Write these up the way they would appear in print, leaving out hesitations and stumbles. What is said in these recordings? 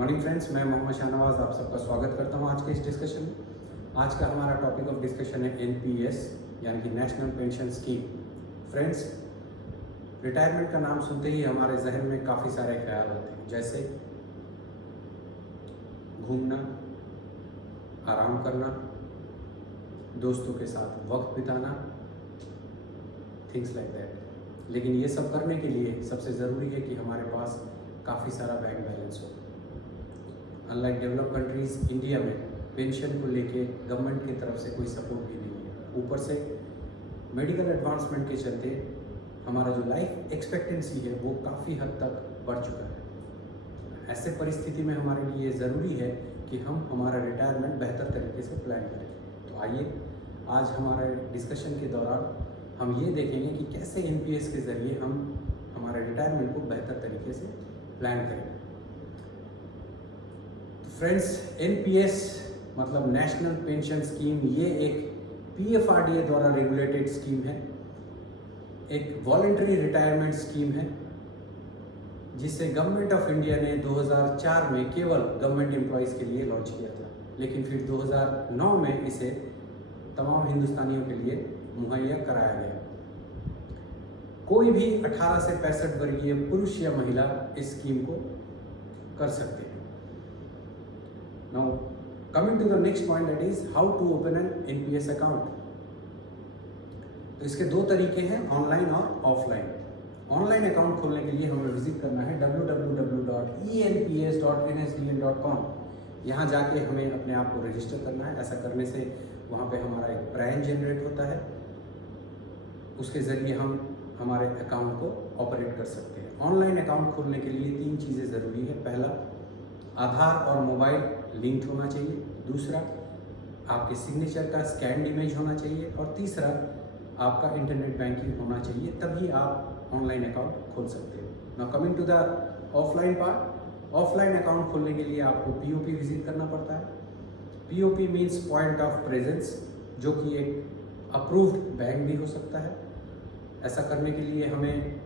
Morning friends, मैं मोहम्मद शाहनवाज आप सबका स्वागत करता हूं आज के इस डिस्कशन में। आज का हमारा टॉपिक ऑफ डिस्कशन है एनपीएस यानी कि national pension scheme. Friends, retirement का नाम सुनते ही हमारे जहन में काफ़ी सारे ख्याल आते हैं, जैसे घूमना, आराम करना, दोस्तों के साथ वक्त बिताना, थिंग्स लाइक दैट। लेकिन ये सब करने के लिए सबसे ज़रूरी है कि हमारे पास काफ़ी सारा बैंक बैलेंस हो। अनलाइक डेवलप कंट्रीज़, इंडिया में पेंशन को लेके गवर्नमेंट की तरफ से कोई सपोर्ट भी नहीं है। ऊपर से मेडिकल एडवांसमेंट के चलते हमारा जो लाइफ एक्सपेक्टेंसी है वो काफ़ी हद तक बढ़ चुका है। ऐसे परिस्थिति में हमारे लिए ज़रूरी है कि हम हमारा रिटायरमेंट बेहतर तरीके से प्लान करें। तो आइए आज हमारे डिस्कशन के दौरान हम ये देखेंगे कि कैसे एनपीएस के ज़रिए हम हमारे रिटायरमेंट को बेहतर तरीके से प्लान करें। तो फ्रेंड्स, एनपीएस मतलब नेशनल पेंशन स्कीम, ये एक पीएफआरडीए द्वारा रेगुलेटेड स्कीम है, एक वॉलंटरी रिटायरमेंट स्कीम है जिसे गवर्नमेंट ऑफ इंडिया ने 2004 में केवल गवर्नमेंट एम्प्लॉयज़ के लिए लॉन्च किया था, लेकिन फिर 2009 में इसे तमाम हिंदुस्तानियों के लिए मुहैया कराया गया। कोई भी 18 से 65 वर्गीय पुरुष या महिला इस स्कीम को कर सकते हैं। Now coming to the next point, that is how to open an NPS account. तो इसके दो तरीके हैं, ऑनलाइन और ऑफलाइन। ऑनलाइन अकाउंट खोलने के लिए हमें विजिट करना है www.enps.nsdl.com। यहाँ जाके हमें अपने आप को रजिस्टर करना है। ऐसा करने से वहाँ पे हमारा एक ब्रांच जनरेट होता है, उसके ज़रिए हम हमारे अकाउंट को ऑपरेट कर सकते हैं। ऑनलाइन अकाउंट खोलने के लिए 3 चीज़ें ज़रूरी है। पहला, आधार और मोबाइल लिंक्ड होना चाहिए। दूसरा, आपके सिग्नेचर का स्कैन्ड इमेज होना चाहिए। और तीसरा, आपका इंटरनेट बैंकिंग होना चाहिए, तभी आप ऑनलाइन अकाउंट खोल सकते हैं। Now coming to the offline part. Offline account खोलने के लिए आपको पीओपी विजिट करना पड़ता है। POP means point of presence, जो कि एक अप्रूव्ड बैंक भी हो सकता है। ऐसा करने के लिए हमें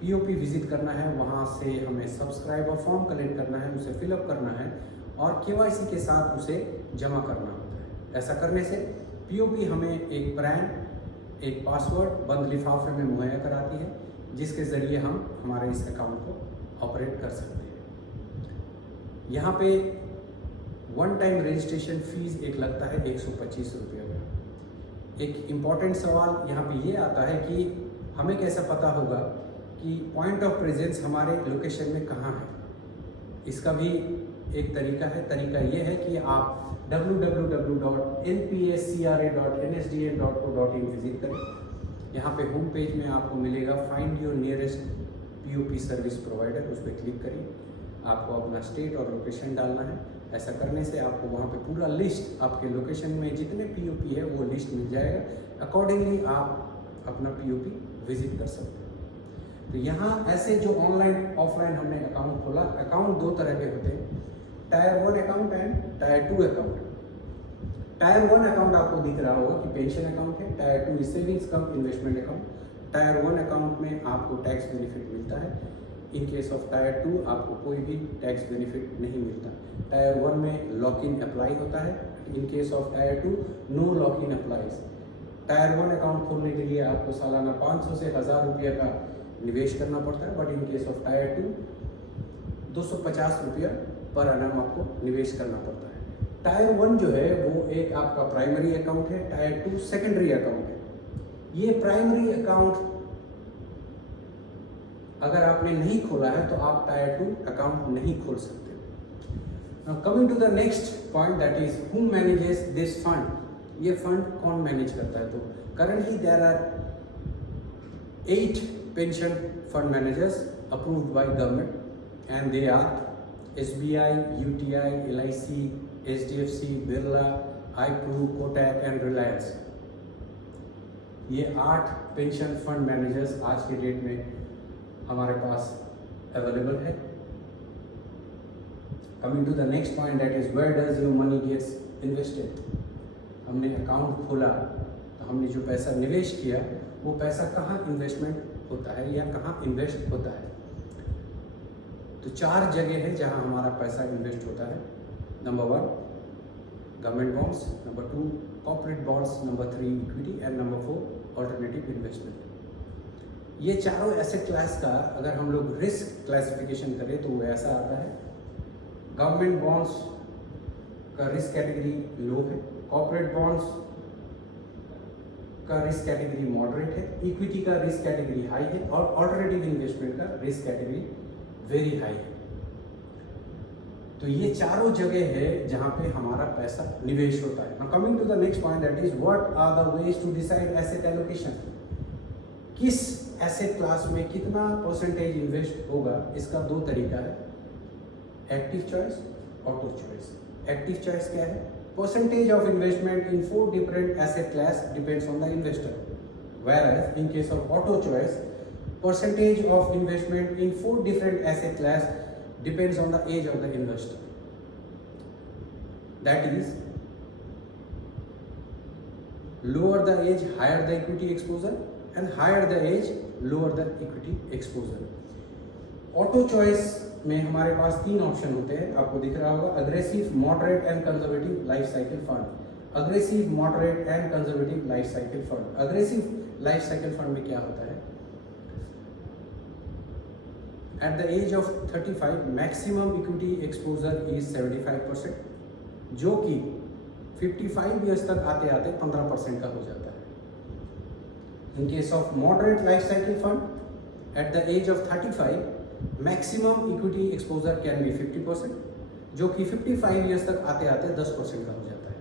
पीओपी विजिट करना है, वहाँ से हमें सब्सक्राइबर फॉर्म कलेक्ट करना है, उसे फिलअप करना है और केवाईसी के साथ उसे जमा करना होता है। ऐसा करने से पीओपी हमें एक ब्रांड, एक पासवर्ड बंद लिफाफे में मुहैया कराती है, जिसके ज़रिए हम हमारे इस अकाउंट को ऑपरेट कर सकते हैं। यहाँ पे वन टाइम रजिस्ट्रेशन फीस एक लगता है 125 रुपये का। एक इम्पॉर्टेंट सवाल यहाँ पे ये आता है कि हमें कैसा पता होगा कि पॉइंट ऑफ प्रेजेंस हमारे लोकेशन में कहाँ है। इसका भी एक तरीका है। तरीका ये है कि आप www.npscra.nsdl.co.in विजिट करें। यहाँ पे होम पेज में आपको मिलेगा find your nearest POP service provider, उस पर क्लिक करिए। आपको अपना स्टेट और लोकेशन डालना है। ऐसा करने से आपको वहाँ पे पूरा लिस्ट, आपके लोकेशन में जितने पीओपी है वो लिस्ट मिल जाएगा। अकॉर्डिंगली आप अपना पीओपी विजिट कर सकते हैं। तो यहाँ ऐसे जो ऑनलाइन ऑफलाइन हमने अकाउंट खोला, अकाउंट 2 तरह के होते हैं, tyre 1 account and tyre 2 account. Tyre 1 account आपको दिख रहा होगा कि पेंशन अकाउंट है। टायर 2 सेविंग्स कम इन्वेस्टमेंट अकाउंट। टायर 1 अकाउंट में आपको टैक्स बेनिफिट मिलता है। इन केस ऑफ टायर 2 आपको कोई भी टैक्स बेनिफिट नहीं मिलता। टायर 1 में लॉक इन अप्लाई होता है, in case of tier 2 no lock in applies. Tier 1 account खोलने के लिए आपको सालाना 500 से 1000 रुपये का निवेश करना पड़ता है, but in case of tier 2 250 रुपया पर एनम आपको निवेश करना पड़ता है। टायर 1 जो है वो एक आपका प्राइमरी अकाउंट है, टायर 2 सेकेंडरी अकाउंट है। ये प्राइमरी अकाउंट अगर आपने नहीं खोला है तो आप टायर 2 अकाउंट नहीं खोल सकते। Now coming to the next point, that is who manages this fund। ये फंड कौन मैनेज करता है? तो currently there are 8 pension fund managers approved by government and they are SBI, UTI, LIC, HDFC, Birla, iPru, Kotak and Reliance। ये 8 pension fund managers आज के date में हमारे पास अवेलेबल है। Coming to the next point, that is where does your money gets invested. हमने account खोला तो हमने जो पैसा निवेश किया वो पैसा कहाँ इन्वेस्टमेंट होता है या कहाँ इन्वेस्ट होता है। तो 4 जगह है जहां हमारा पैसा इन्वेस्ट होता है। Number 1 government bonds, number 2 corporate bonds, number 3 equity and number 4 alternative investment. ये चारों एसेट क्लास का अगर हम लोग रिस्क क्लासिफिकेशन करें तो वो ऐसा आता है। गवर्नमेंट बॉन्ड्स का रिस्क कैटेगरी लो है, कॉर्पोरेट बॉन्ड्स का रिस्क कैटेगरी मॉडरेट है, इक्विटी का रिस्क कैटेगरी हाई है और ऑल्टरनेटिव इन्वेस्टमेंट का रिस्क कैटेगरी वेरी हाई है। तो ये चारों जगह है जहां पे हमारा पैसा निवेश होता है। Now coming to the next point, that is what are the ways to decide asset allocation. किस एसेट क्लास में कितना परसेंटेज इन्वेस्ट होगा, इसका 2 तरीका है, active choice, auto choice. Active choice क्या है? Percentage of investment in 4 different asset class depends on the investor, whereas in case of auto choice, percentage of investment in 4 different asset class depends on the age of the investor. That is, lower the age, higher the equity exposure, and higher the age, lower the equity exposure. Auto choice में हमारे पास 3 option होते हैं, आपको दिख रहा होगा, aggressive, moderate and conservative life cycle fund. Aggressive, moderate and conservative life cycle fund. Aggressive life cycle fund में क्या होता है? At the age of 35 maximum equity exposure is 75%, जो कि 55 ईयर्स तक आते आते 15% का हो जाता है। In case of moderate life cycle fund, at the age of 35 maximum equity exposure can be 50%, जो कि 55 ईयर्स तक आते आते 10% का हो जाता है।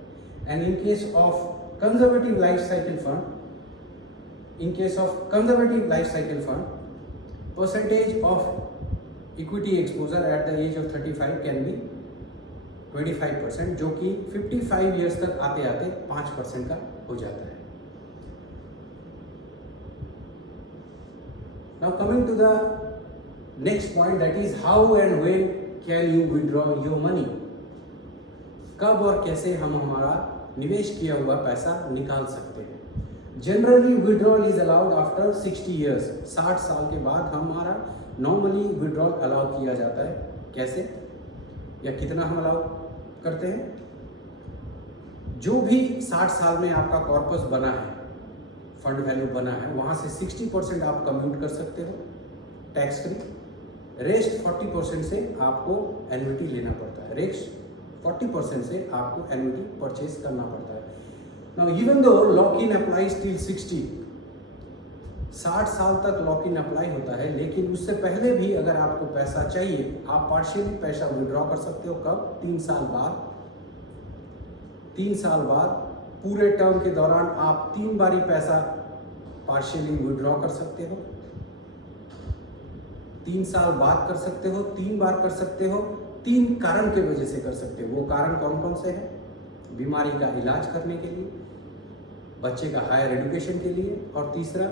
And in case of conservative life cycle fund, in case of conservative life cycle fund, percentage of equity exposure at the age of 35 can be 25%, जो कि 55 ईयर्स तक आते आते 5% का हो जाता है। Now coming to the next point, that is how and when can you withdraw your money। कब और कैसे हम हमारा निवेश किया हुआ पैसा निकाल सकते हैं। Generally withdrawal is allowed after 60 years. 60 साल के बाद हमारा नॉर्मली विड्रॉल अलाउ किया जाता है। कैसे या कितना हम अलाउ करते हैं? जो भी 60 साल में आपका कॉर्पस बना है, फंड वैल्यू बना है, वहां से 60% आप कम्यूट कर सकते हो टैक्स फ्री। रेस्ट 40% से आपको एन्युटी लेना पड़ता है। रेस्ट 40% से आपको एन्युटी परचेज करना पड़ता है। Now even though lock in applies till 60 साल तक लॉक इन अप्लाई होता है, लेकिन उससे पहले भी अगर आपको पैसा चाहिए, आप पार्शियली पैसा विड्रॉ कर सकते हो। कब? 3 साल बाद। 3 साल बाद पूरे टर्म के दौरान आप 3 बारी पैसा पार्शियली विड्रॉ कर सकते हो। 3 साल बाद कर सकते हो, 3 बार कर सकते हो। 3 कारण के वजह से कर सकते हो। वो कारण कौन कौन से हैं? बीमारी का इलाज करने के लिए, बच्चे का हायर एजुकेशन के लिए, और तीसरा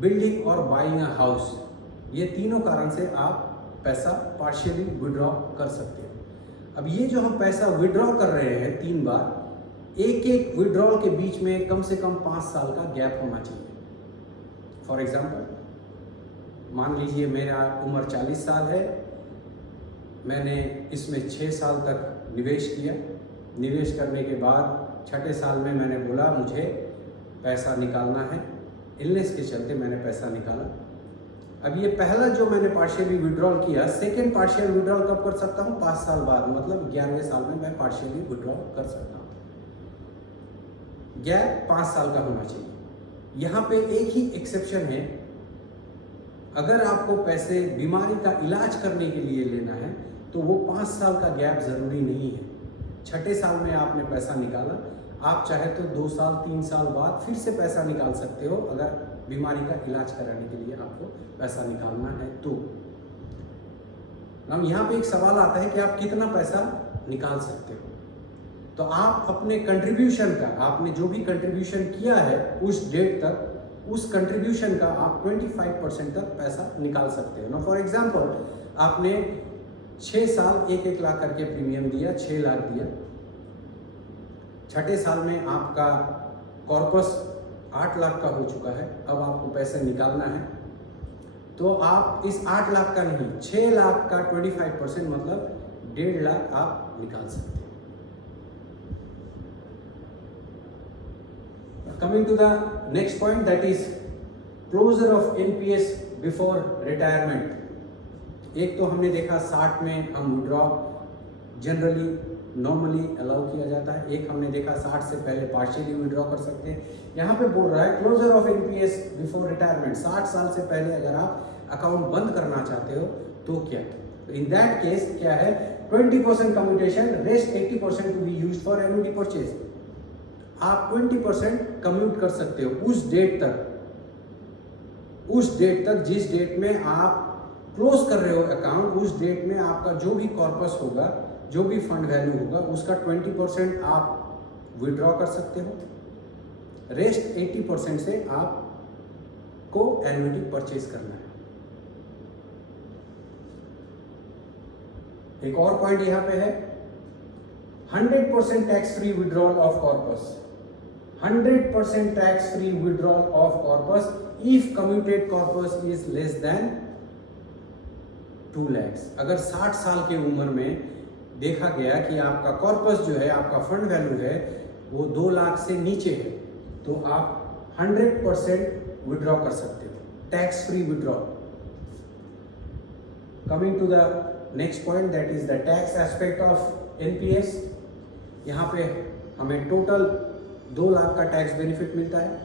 बिल्डिंग और बाइंग अ हाउस। ये तीनों कारण से आप पैसा पार्शियली विड्रॉ कर सकते हो। अब ये जो हम पैसा विड्रॉ कर रहे हैं 3 बार, एक विड्रॉल के बीच में कम से कम 5 साल का गैप होना चाहिए। फॉर एग्जाम्पल, मान लीजिए मेरा उम्र 40 साल है, मैंने इसमें 6 साल तक निवेश किया। निवेश करने के बाद 6ठे साल में मैंने बोला मुझे पैसा निकालना है, इलनेस के चलते मैंने पैसा निकाला। अब ये पहला जो मैंने पार्शियली विड्रॉल किया, सेकेंड पार्शियल विड्रॉल कब कर सकता हूँ? 5 साल बाद, मतलब 11वें साल में मैं पार्शियली विड्रॉल कर सकता हूँ। गैप 5 साल का होना चाहिए। यहाँ पे एक ही एक्सेप्शन है, अगर आपको पैसे बीमारी का इलाज करने के लिए लेना है तो वो 5 साल का गैप ज़रूरी नहीं है। 6ठे साल में आपने पैसा निकाला, आप चाहे तो 2 साल 3 साल बाद फिर से पैसा निकाल सकते हो, अगर बीमारी का इलाज कराने के लिए आपको पैसा निकालना है तो। अब यहाँ पे एक सवाल आता है कि आप कितना पैसा निकाल सकते हो। तो आप अपने कंट्रीब्यूशन का, आपने जो भी कंट्रीब्यूशन किया है उस डेट तक, उस कंट्रीब्यूशन का आप 25% तक पैसा निकाल सकते हो ना। फॉर एग्जांपल, आपने 6 साल 1-1 लाख करके प्रीमियम दिया, 6 लाख दिया। 6ठे साल में आपका कॉर्पस 8 लाख का हो चुका है, अब आपको पैसे निकालना है। तो आप इस 8 लाख का नहीं, 6 लाख का 25% मतलब 1.5 लाख आप निकाल सकते हैं। Coming to the next point, that is closure of NPS before retirement. एक तो हमने देखा 60 में हम विड्रॉ जनरली नॉर्मली अलाउ किया जाता है, एक हमने देखा 60 से पहले पार्शियली विड्रॉ कर सकते हैं। यहाँ पे बोल रहा है closure of NPS before retirement, 60 साल से पहले अगर आप अकाउंट बंद करना चाहते हो तो क्या, इन दैट केस क्या है, 20% commutation, rest 80% to be used for annuity purchase. आप 20% कम्यूट कर सकते हो उस डेट तक जिस डेट में आप क्लोज कर रहे हो अकाउंट, उस डेट में आपका जो भी कॉर्पस होगा, जो भी फंड वैल्यू होगा, उसका 20% आप विड्रॉ कर सकते हो, रेस्ट 80% से आपको एन्युटी परचेज करना है। एक और पॉइंट यहां पे है, 100% tax free withdrawal of corpus, 100% tax free withdrawal of corpus if commuted corpus is less than 2 lakhs। अगर 60 साल की उम्र में देखा गया कि आपका कॉर्पस जो है, आपका फंड वैल्यू है, वो 2 लाख से नीचे है, तो आप 100% विड्रॉ कर सकते हो, tax free withdraw. Coming to the next point, that is the tax aspect of NPS. यहाँ पे हमें टोटल 2 लाख का टैक्स बेनिफिट मिलता है,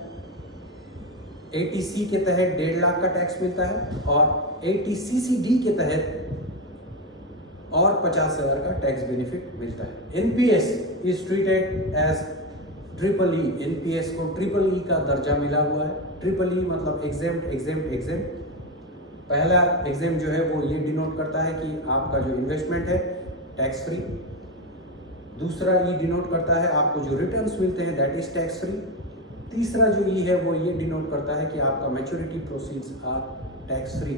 80C के तहत 1.5 लाख का टैक्स मिलता है, और 80CCD के तहत और 50,000 का टैक्स बेनिफिट मिलता है। NPS is treated as triple E, NPS को ट्रिपल ई का दर्जा मिला हुआ है। ट्रिपल ई मतलब एग्जेम्प्ट एग्जेम्प्ट एग्जेम्प्ट। पहला एग्जेम्प्ट जो है वो ये डिनोट करता है कि आपका जो इन्वेस्टमेंट है टैक्स फ्री, दूसरा ई डिनोट करता है आपको जो रिटर्न्स मिलते हैं दैट इज टैक्स फ्री, तीसरा जो ई है वो ये डिनोट करता है कि आपका maturity proceeds are tax free.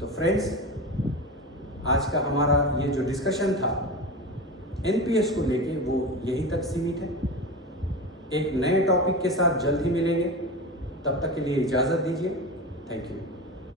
तो फ्रेंड्स, आज का हमारा ये जो डिस्कशन था एनपीएस को लेके वो यहीं तक सीमित है। एक नए टॉपिक के साथ जल्द ही मिलेंगे, तब तक के लिए इजाज़त दीजिए। Thank you.